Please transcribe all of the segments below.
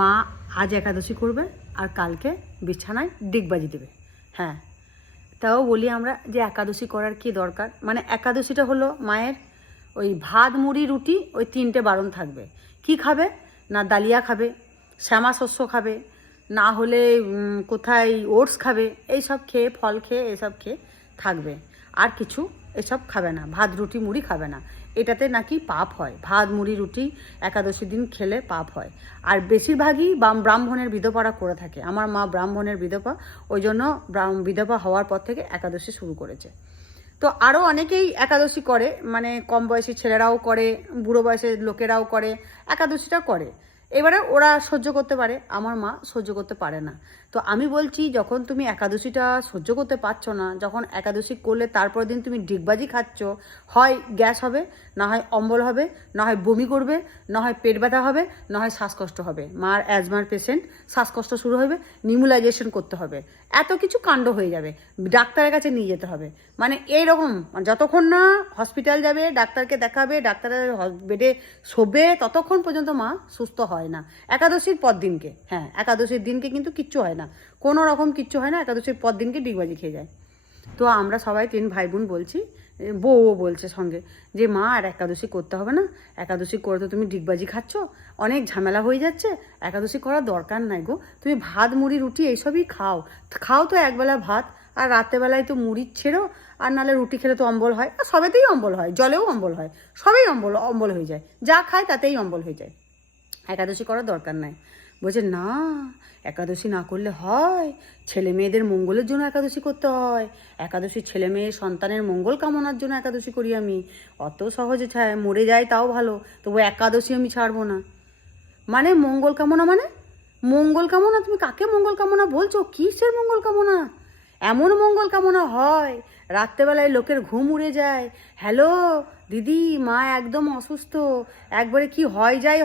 মা আজ একাদশী করবে আর কালকে বিছানায় ডিগবাজি দেবে। হ্যাঁ, তাও বলি আমরা যে একাদশী করার কি দরকার, মানে একাদশীটা হলো মায়ের ওই ভাত মুড়ি রুটি ওই তিনটে বারণ থাকবে। কি খাবে না, ডালিয়া খাবে, শ্যামা শস্য খাবে, না হলে কোথায় ওটস খাবে, এইসব খেয়ে ফল খেয়ে এসব খেয়ে থাকবে। আর কিছু এসব খাবে না, ভাত রুটি মুড়ি খাবে না। এটাতে নাকি পাপ হয়, ভাত মুড়ি রুটি একাদশী দিন খেলে পাপ হয়। আর বেশিরভাগই ব্রাহ্মণের বিধবারা করে থাকে। আমার মা ব্রাহ্মণের বিধবা, ওই জন্য বিধবা হওয়ার পর থেকে একাদশী শুরু করেছে। তো আরও অনেকেই একাদশী করে, মানে কম বয়সী ছেলেরাও করে, বুড়ো বয়সের লোকেরাও করে, একাদশীটা করে। এবারে ওরা সহ্য করতে পারে, আমার মা সহ্য করতে পারে না। তো আমি বলছি, যখন তুমি একাদশীটা সহ্য করতে পারছো না, যখন একাদশী করলে তারপর দিন তুমি ডিগবাজি খাচ্ছ, হয় গ্যাস হবে, না হয় অম্বল হবে, না হয় বমি করবে, না হয় পেট ব্যথা হবে, না হয় শ্বাসকষ্ট হবে। মার অ্যাজমার পেশেন্ট, শ্বাসকষ্ট শুরু হবে, নিমুলাইজেশন করতে হবে, এত কিছু কাণ্ড হয়ে যাবে, ডাক্তারের কাছে নিয়ে যেতে হবে। মানে এইরকম, যতক্ষণ না হসপিটাল যাবে, ডাক্তারকে দেখাবে, ডাক্তারের বেডে শোবে, ততক্ষণ পর্যন্ত মা সুস্থ হয় না। একাদশীর পর দিনকে, হ্যাঁ একাদশীর দিনকে কিন্তু কিচ্ছু হয় না, কোনো রকম কিচ্ছু হয় না, একাদশীর পর দিনকে ডিগবাজি খেয়ে যায়। তো আমরা সবাই 3 ভাই বোন বলছি, বউও বলছে সঙ্গে, যে মা আর একাদশী করতে হবে না, একাদশী করে তো তুমি ডিগবাজি খাচ্ছ, অনেক ঝামেলা হয়ে যাচ্ছে, একাদশী করার দরকার নাই গো, তুমি ভাত মুড়ি রুটি এইসবই খাও, খাও তো একবেলা ভাত, আর রাত্রেবেলায় তো মুড়ি ছেড়ো, আর নাহলে রুটি খেলে তো অম্বল হয়, আর সবেতেই অম্বল হয়, জলেও অম্বল হয়, সবেই অম্বল হয়ে যায়, যা খায় তাতেই অম্বল হয়ে যায়, একাদশী করার দরকার নাই। বলছে না, একাদশী না করলে হয়, ছেলে মেয়েদের মঙ্গলের জন্য একাদশী করতে হয়, একাদশী ছেলে মেয়ের সন্তানের মঙ্গল কামনার জন্য একাদশী করি আমি, অত সহজে মরে যায় তাও ভালো, তবু একাদশী আমি ছাড়বো না। মানে মঙ্গল কামনা, মানে মঙ্গল কামনা, তুমি কাকে মঙ্গল কামনা বলছো? কিসের মঙ্গল কামনা? এমন মঙ্গল কামনা হয় রাত্রেবেলায় লোকের ঘুম উড়ে যায়, হ্যালো দিদি মা একদম অসুস্থ, একবারে কি হয় যায়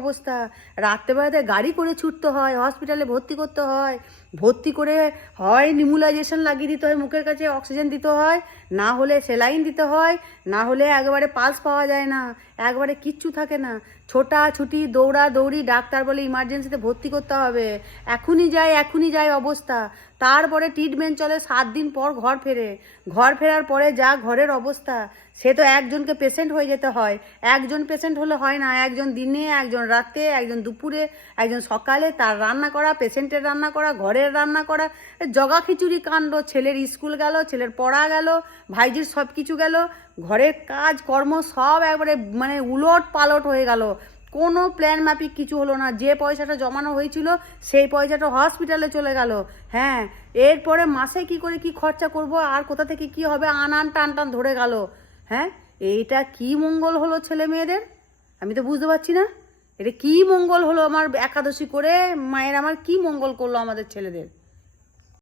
অবস্থা, রাত্রেবেলাতে গাড়ি করে ছুটতে হয়, হসপিটালে ভর্তি করতে হয়, ভর্তি করে হয় নিমুলাইজেশন লাগিয়ে দিতে হয়, মুখের কাছে অক্সিজেন দিতে হয়, না হলে সেলাইন দিতে হয়, না হলে একবারে পালস পাওয়া যায় না, একবারে কিচ্ছু থাকে না, ছোটাছুটি দৌড়াদৌড়ি, ডাক্তার বলে ইমার্জেন্সিতে ভর্তি করতে হবে, এখনই যায় অবস্থা, তারপরে ট্রিটমেন্ট চলে, 7 দিন পর ঘর ফেরে, ঘর ফেরার পরে যা ঘরের অবস্থা, সে তো একজনকে পেশেন্ট হয়ে যেতে হয়, একজন পেশেন্ট হলে হয় না, একজন দিনে, একজন রাতে, একজন দুপুরে, একজন সকালে, তার রান্না করা, পেশেন্টের রান্না করা, ঘরের রান্না করা, জগা খিচুড়ি কাণ্ড, ছেলের স্কুল গেল, ছেলের পড়া গেল, ভাইজির সব কিছু গেল, ঘরের কাজ কর্ম সব একবারে মানে উলট পালট হয়ে গেল, কোনো প্ল্যান মাফিক কিছু হলো না, যে পয়সাটা জমানো হয়েছিল সেই পয়সাটা হসপিটালে চলে গেল। হ্যাঁ, এরপরে মাসে কি করে কি খরচা করব, আর কোথা থেকে কি হবে, আনান টান টান ধরে গেল। হ্যাঁ, এইটা কি মঙ্গল হলো ছেলে মেয়েদের? আমি তো বুঝতে পারছি না, এটা কি মঙ্গল হলো আমার একাদশী করে, মায়ের আমার কি মঙ্গল করলো আমাদের ছেলেদের?